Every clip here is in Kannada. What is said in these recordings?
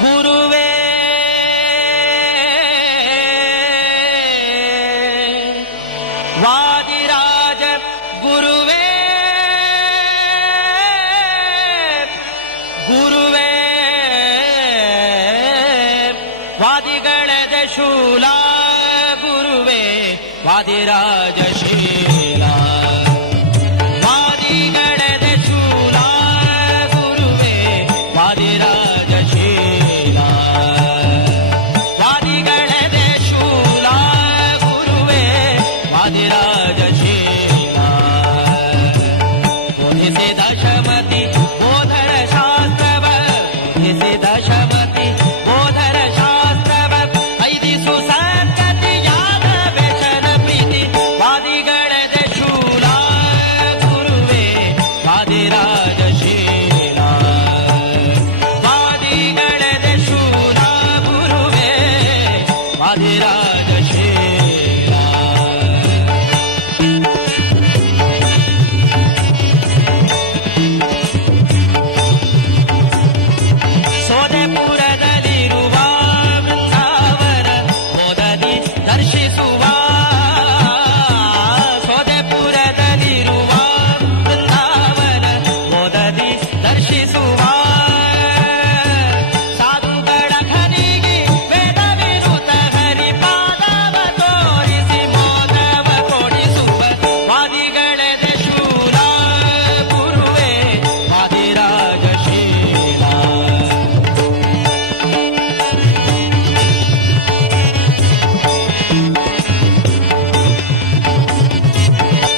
ಗುರುವೇ ವಾದಿರಾಜ ಗುರುವೇ ಗುರುವೇ ವಾದಿಗಳದ ಶೂಲ ಗುರುವೇ ವಾದಿರಾಜ ಶೀಲ ವಾದಿಗಳದ ಶೂಲ ಗುರುವೇ ವಾದಿರಾಜ ಶೀಲ ವಾದಿಗಳದ ಶೂಲ ಗುರುವೇ ವಾದಿರಾಜ ಶೀಲ ಬೋಧಿಸಿದ ಶಮತಿ ಬೋಧರ ಶಾಸ್ತ್ರವ ಬೋಧಿಸಿದ ಶಮತಿ ಬೋಧರ ಶಾಸ್ತ್ರವ ಐದಿಸು ಸಂಗತಿಯಾದ ವ್ಯಸನ ಪ್ರೀತಿ ವಾದಿಗಳದ ಶೂಲ ಗುರುವೇ ವಾದಿರಾಜ ಶೀಲ ವಾದಿಗಳದ ಶೂಲ ಗುರುವೇ ವಾದಿರಾಜ ಶೀಲ ಸೋದೆಪುರದಲ್ಲಿರುವ ವೃಂದಾವನ ಹೋದದಿ ದರ್ಶಿಸುವ ಸೋದೆಪುರದಲ್ಲಿರುವ ವೃಂದಾವನ ಹೋದದಿ ದರ್ಶಿಸುವ ಸಾಧುಗಳ ಖನಿಗೆ ವೇದ ವಿರುತ ಹರಿಪಾದವ ತೋರಿಸಿ ಮೋದವ ಕೊಡಿಸುವ ವಾದಿಗಳದ ಶೂಲ ಗುರುವೇ ವಾದಿರಾಜ ಶೀಲ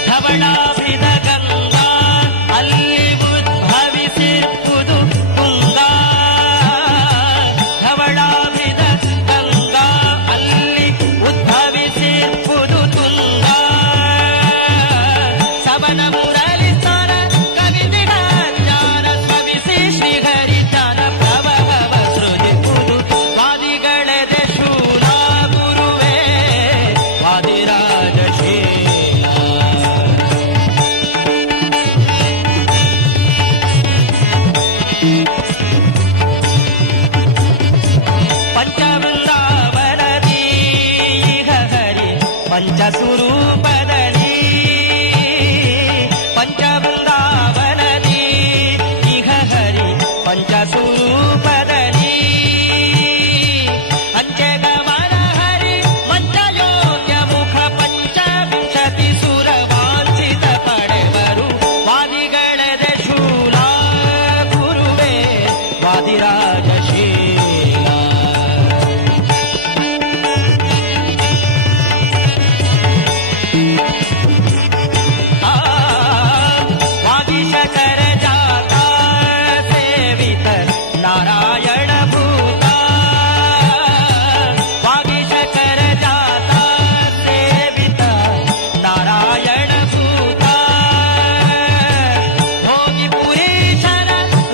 ಧವಳಾಭಿದ ಗಂಗಾ ಅಲ್ಲಿ ಉದ್ಭವಿಸಿರುವುದು ತುಂಗಾ ಧವಳಾಭಿದ ಗಂಗಾ ಅಲ್ಲಿ ಉದ್ಭವಿಸಿರುವುದು ತುಂಗಾ ಸವನ ಮುರಳಿ ಸ್ಥಾನ ಕವಿದಿನ ಜ್ಞಾನ ಸ್ಮರಿಸಿ ಶ್ರೀಹರಿತನ ಪ್ರಭವ ಸೃಜಿಸುವುದು ವಾದಿಗಳದ ಶೂಲ ಗುರುವೇ ವಾದಿರಾಜ ಶೀಲ ಪಂಚವೃಂದಾವನದಿ ಇಹ ಹರಿ ಪಂಚಸ್ವರೂಪದಲ್ಲಿ ಪಂಚವೃಂದಾವನದಿ ಇಹ ಹರಿ ಪಂಚಸ್ವರೂಪದಲ್ಲಿ ಅಂಚೆಗಮನ ಹರಿ ಮಂಚಯೋಗ್ಯ ಮುಖ ಪಂಚವಿಂಶತಿ ಸುರ ವಾಂಛಿತ ಪಡೆವರು ವಾದಿಗಳದ ಶೂಲ ಗುರುವೇ ವಾದಿರಾಜ ಶೀಲ ವಾದಿಶಕರ ಜಾತ ಸೇವಿತ ನಾರಾಯಣ ಭೂತ ವಾದಿಶಕರ ಜಾತ ಸೇವಿತ ನಾರಾಯಣ ಭೂತ ಹೋಗಿ ಪುರೀಶನ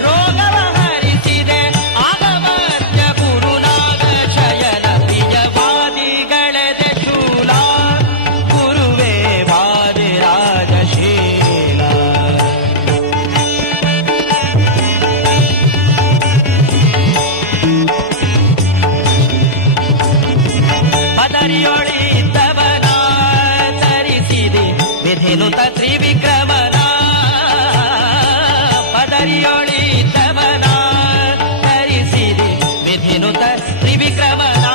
ರೋಗವ ಹರಿಸಿದೆ ಆಗಮತ್ಯ ಗುರುನಾಗ ಶಯನ ಪ್ರಿಯ ವಾದಿಗಳದ ಶೂಲ ಗುರುವೇ ವಾದಿರಾಜ ಶೀಲ ಪದರಿಯೊಳಿದ್ದವನ ತರಿಸಿದೆ ವಿಧಿನುತ ತ್ರಿವಿಕ್ರಮನ ಪದರಿಯೊಳಿದ್ದವನ ತರಿಸಿದೆ ವಿಧಿನುತ ತ್ರಿವಿಕ್ರಮನ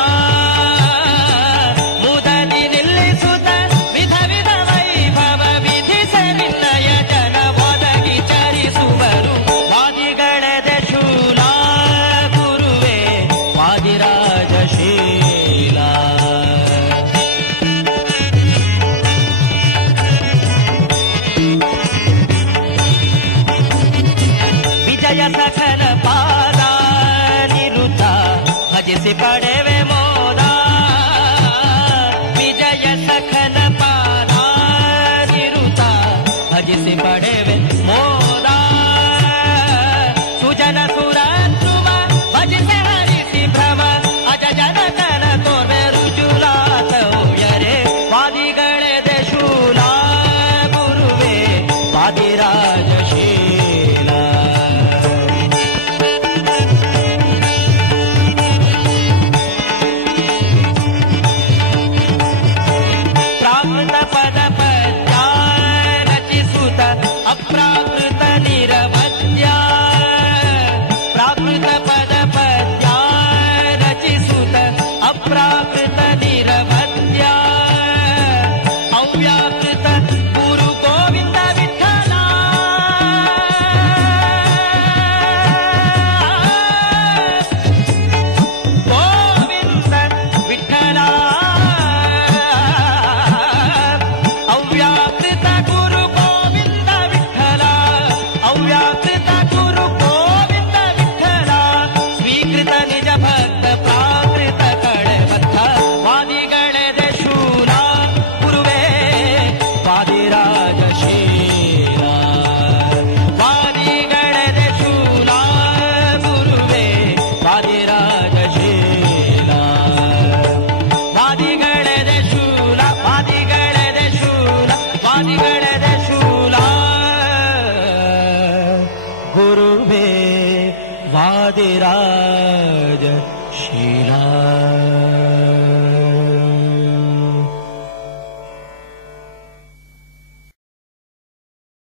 ಮುದದಿ ನಿಲ್ಲಿಸುತ್ತ ವಿಧ ವಿಧ ವೈಭವ ವಿಧಿಸ ನಿನ್ನಯ ಜನ ಒದಗಿ ಚರಿಸುವರು ವಾದಿಗಳದ ಶೂಲ ಗುರುವೇ ವಾದಿರಾಜ ಶೀಲ ವಿಜಯ ಸಖನ ಪಾದ ನಿರುತ ಭಜಿಸಿ ಪಡೆವೆ ಮೋದ ವಿಜಯ ಸಖನ ಪಾದ ನಿರುತ ಭಜಿಸಿ ಪಡೆವೆ ಮೋದ ಸುಜನ ಸುರ ಧ್ರುವ ಭಜಿಸಿ ಹರಿಸಿ ಭ್ರಮ ಅಜ ಜನತನ ತೋರ್ವೆ ರುಜುಲಾತವ್ಯರೆ ವಾದಿಗಳದ ಶೂಲ ಗುರುವೇ ವಾದಿರಾಜ ಶೀಲ तेरा